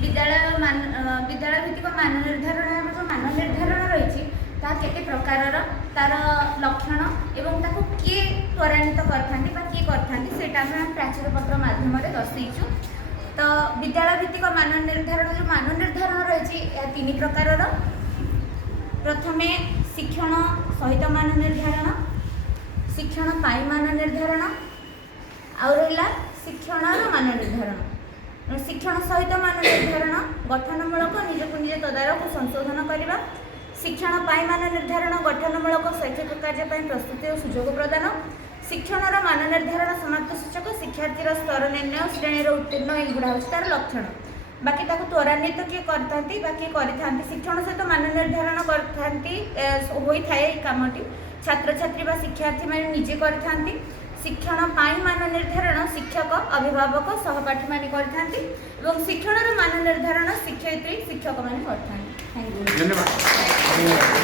विद्यालय भित्तिक मान निर्धारण जो मान निर्धारण रही केते प्रकार तार लक्षण एवं ताको किए त्वरान्वित करते प्राचीर पत्र माध्यम दर्शेचु। तो विद्यालय भित्तिक मान निर्धारण जो मान निर्धारण रही तीन प्रकार। प्रथमे शिक्षण सहित मान निर्धारण, शिक्षण पाई मान निर्धारण, आउ रहा शिक्षण मान निर्धारण। शिक्षण सहित मान निर्धारण गठनमूलक निजक निज तदारख संशोधन करने, शिक्षण पाई मान निर्धारण गठनमूलक शैक्षिक कार्य प्रस्तुति और सुजोग प्रदान, शिक्षण मान निर्धारण समाप्त सूचक शिक्षार्थी स्तर निर्णय श्रेणी उत्तीर्ण युवा हूँ तार लक्षण। बाकी त्वरान्वित किए करते बाकी शिक्षण सहित मान निर्धारण करते कमटी छात्र छात्री शिक्षार्थी मैंने निजे करते। शिक्षण पाई मान निर्धारण शिक्षक अभिभावक सहपाठी मैंने करते। शिक्षण मान निर्धारण शिक्षयित्री शिक्षक मैंने करते। धन्यवाद।